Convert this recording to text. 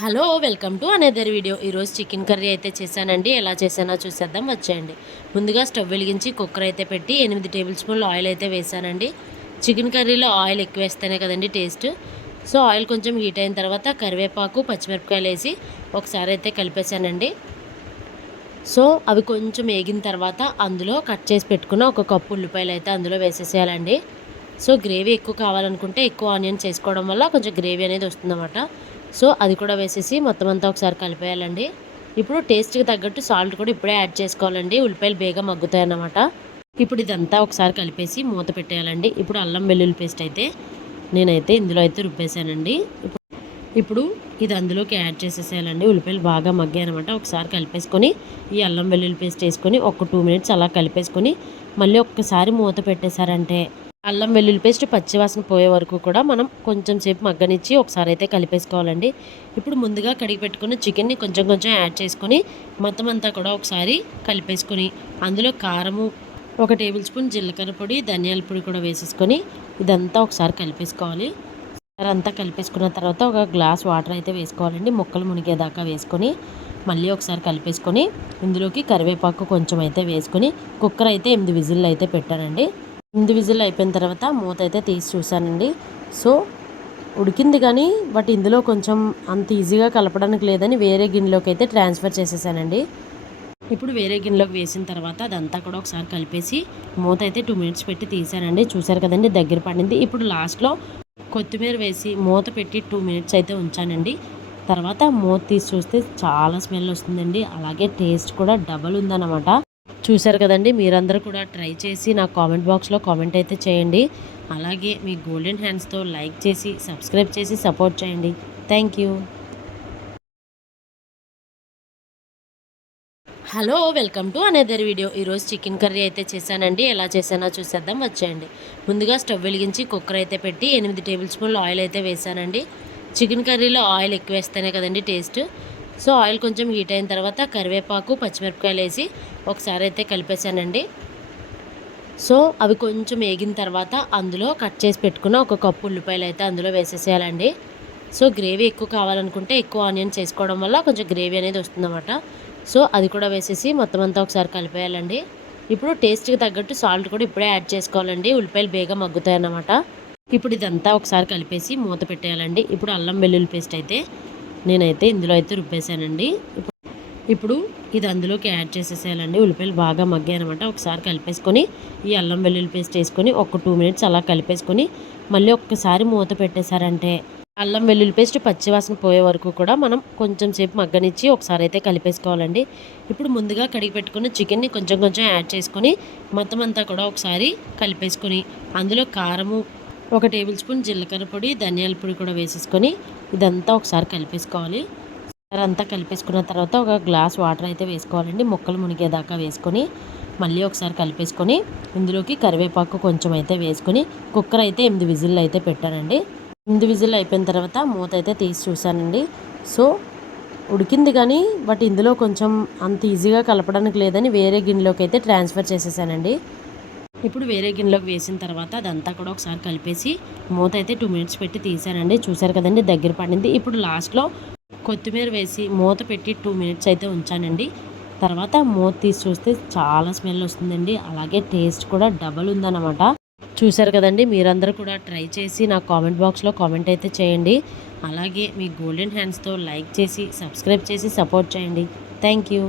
Hello welcome to another video. ఈరోజు chicken curry అయితే చేశానండి. ఎలా చేశానో చూసేద్దాం వచ్చేయండి. ముందుగా స్టవ్ వెలిగించి కుక్కర్ అయితే పెట్టి 8 టేబుల్ స్పూన్లు ఆయిల్ అయితే వేసానండి. చికెన్ కర్రీలో ఆయిల్ ఎక్కువ వేస్తేనే కదండి టేస్ట్. సో ఆయిల్ కొంచెం హీట్ అయిన తర్వాత కరివేపాకు పచ్చిమిరపకాయలు వేసి ఒకసారి అయితే కలిపేశానండి. సో అవి కొంచెం వేగిన తర్వాత అందులో కట్ చేసి పెట్టుకున్న ఒక కప్పు ఉల్లిపాయలు అయితే అందులో వేసేసేయాలండి. సో గ్రేవీ ఎక్కువ కావాలనుకుంటే ఎక్కువ ఆనియన్స్ వేసుకోవడం వల్ల కొంచెం గ్రేవీ అనేది వస్తుందన్నమాట. సో అది కూడా వేసేసి మొత్తం అంతా ఒకసారి కలిపేయాలండి. ఇప్పుడు టేస్ట్కి తగ్గట్టు సాల్ట్ కూడా ఇప్పుడే యాడ్ చేసుకోవాలండి. ఉల్లిపాయలు బేగా మగ్గుతాయి అన్నమాట. ఇప్పుడు ఇదంతా ఒకసారి కలిపేసి మూత పెట్టేయాలండి. ఇప్పుడు అల్లం వెల్లుల్లి పేస్ట్ అయితే నేనైతే ఇందులో అయితే రుబ్బేశానండి. ఇప్పుడు ఇది అందులోకి యాడ్ చేసేసేయాలండి. ఉల్లిపాయలు బాగా మగ్గాయి అనమాట. ఒకసారి కలిపేసుకొని ఈ అల్లం వెల్లుల్లి పేస్ట్ వేసుకొని ఒక 2 మినిట్స్ అలా కలిపేసుకొని మళ్ళీ ఒక్కసారి మూత పెట్టేశారంటే అల్లం వెల్లుల్లి పేస్ట్ పచ్చివాసన పోయే వరకు కూడా మనం కొంచెం సేపు మగ్గనిచ్చి ఒకసారి అయితే కలిపేసుకోవాలండి. ఇప్పుడు ముందుగా కడిగి పెట్టుకున్న చికెన్ని కొంచెం కొంచెం యాడ్ చేసుకొని మొత్తం అంతా కూడా ఒకసారి కలిపేసుకొని అందులో కారము 1 టేబుల్ స్పూన్ జీలకర్ర పొడి ధనియాల పొడి కూడా వేసేసుకొని ఇదంతా ఒకసారి కలిపేసుకోవాలి. అంతా కలిపేసుకున్న తర్వాత ఒక గ్లాస్ వాటర్ అయితే వేసుకోవాలండి. ముక్కలు మునిగేదాకా వేసుకొని మళ్ళీ ఒకసారి కలిపేసుకొని ఇందులోకి కరివేపాకు కొంచెం అయితే వేసుకొని కుక్కర్ అయితే 8 విజిల్లు అయితే పెట్టానండి. 8 విజిల్ అయిపోయిన తర్వాత మూత అయితే తీసి చూశానండి. సో ఉడికింది కానీ బట్ ఇందులో కొంచెం అంత ఈజీగా కలపడానికి లేదని వేరే గిన్నెలోకి అయితే ట్రాన్స్ఫర్ చేసేసానండి. ఇప్పుడు వేరే గిన్నెలోకి వేసిన తర్వాత అదంతా కూడా ఒకసారి కలిపేసి మూత అయితే 2 మినిట్స్ పెట్టి తీసానండి. చూసారు కదండి దగ్గర పడింది. ఇప్పుడు లాస్ట్లో కొత్తిమీర వేసి మూత పెట్టి 2 మినిట్స్ అయితే ఉంచానండి. తర్వాత మూత తీసి చూస్తే చాలా స్మెల్ వస్తుందండి. అలాగే టేస్ట్ కూడా డబల్ ఉందన్నమాట. చూశారు కదండి. మీరందరూ కూడా ట్రై చేసి నాకు కామెంట్ బాక్స్లో కామెంట్ అయితే చేయండి. అలాగే మీ గోల్డెన్ హ్యాండ్స్తో లైక్ చేసి సబ్స్క్రైబ్ చేసి సపోర్ట్ చేయండి. Thank you. Hello welcome to another video. ఈరోజు చికెన్ కర్రీ అయితే చేశానండి. ఎలా చేశానో చూసేద్దాం వచ్చేయండి. ముందుగా స్టవ్ వెలిగించి కుక్కర్ అయితే పెట్టి 8 టేబుల్ స్పూన్లు ఆయిల్ అయితే వేసానండి. చికెన్ కర్రీలో ఆయిల్ ఎక్కువ వేస్తేనే కదండి టేస్ట్. సో ఆయిల్ కొంచెం హీట్ అయిన తర్వాత కరివేపాకు పచ్చిమిరపకాయలు వేసి ఒకసారి అయితే కలిపేశానండి. సో అవి కొంచెం వేగిన తర్వాత అందులో కట్ చేసి పెట్టుకున్న ఒక కప్పు ఉల్లిపాయలు అయితే అందులో వేసేసేయాలండి. సో గ్రేవీ ఎక్కువ కావాలనుకుంటే ఎక్కువ ఆనియన్స్ వేసుకోవడం వల్ల కొంచెం గ్రేవీ అనేది వస్తుందన్నమాట. సో అది కూడా వేసేసి మొత్తం అంతా ఒకసారి కలిపేయాలండి. ఇప్పుడు టేస్ట్కి తగ్గట్టు సాల్ట్ కూడా ఇప్పుడే యాడ్ చేసుకోవాలండి. ఉల్లిపాయలు బేగా మగ్గుతాయి అన్నమాట. ఇప్పుడు ఇదంతా ఒకసారి కలిపేసి మూత పెట్టేయాలండి. ఇప్పుడు అల్లం వెల్లుల్లి పేస్ట్ అయితే నేనైతే ఇందులో అయితే రుబ్బేశానండి. ఇప్పుడు ఇది అందులోకి యాడ్ చేసేసేయాలండి. ఉల్లిపాయలు బాగా మగ్గాయి అనమాట. ఒకసారి కలిపేసుకొని ఈ అల్లం వెల్లుల్లి పేస్ట్ వేసుకొని ఒక 2 మినిట్స్ అలా కలిపేసుకొని మళ్ళీ ఒక్కసారి మూత పెట్టేశారంటే అల్లం వెల్లుల్లి పేస్ట్ పచ్చివాసన పోయే వరకు కూడా మనం కొంచెం సేపు మగ్గనిచ్చి ఒకసారి అయితే కలిపేసుకోవాలండి. ఇప్పుడు ముందుగా కడిగి పెట్టుకున్న చికెన్ని కొంచెం కొంచెం యాడ్ చేసుకొని మొత్తం అంతా కూడా ఒకసారి కలిపేసుకొని అందులో కారము 1 టేబుల్ స్పూన్ జీలకర్ర పొడి ధనియాల పొడి కూడా వేసేసుకొని ఇదంతా ఒకసారి కలిపేసుకోవాలి. అంతా కలిపేసుకున్న తర్వాత ఒక గ్లాస్ వాటర్ అయితే వేసుకోవాలండి. ముక్కలు మునిగేదాకా వేసుకొని మళ్ళీ ఒకసారి కలిపేసుకొని ఇందులోకి కరివేపాకు కొంచెం అయితే వేసుకొని కుక్కర్ అయితే 8 విజిల్లు అయితే పెట్టానండి. 8 విజిల్లు అయిపోయిన తర్వాత మూత అయితే తీసి చూశానండి. సో ఉడికింది కానీ బట్ ఇందులో కొంచెం అంత ఈజీగా కలపడానికి లేదని వేరే గిన్నెలోకి అయితే ట్రాన్స్ఫర్ చేసేసానండి. ఇప్పుడు వేరే గిన్నెలోకి వేసిన తర్వాత అదంతా కూడా ఒకసారి కలిపేసి మూత అయితే 2 మినిట్స్ పెట్టి తీసానండి. చూసారు కదండి దగ్గర పడింది. ఇప్పుడు లాస్ట్లో కొత్తిమీర వేసి మూత పెట్టి 2 మినిట్స్ అయితే ఉంచానండి. తర్వాత మూత తీసి చూస్తే చాలా స్మెల్ వస్తుందండి. అలాగే టేస్ట్ కూడా డబల్ ఉందన్నమాట. చూసారు కదండి. మీరందరూ కూడా ట్రై చేసి నాకు కామెంట్ బాక్స్లో కామెంట్ అయితే చేయండి. అలాగే మీ గోల్డెన్ హ్యాండ్స్తో లైక్ చేసి సబ్స్క్రైబ్ చేసి సపోర్ట్ చేయండి. Thank you.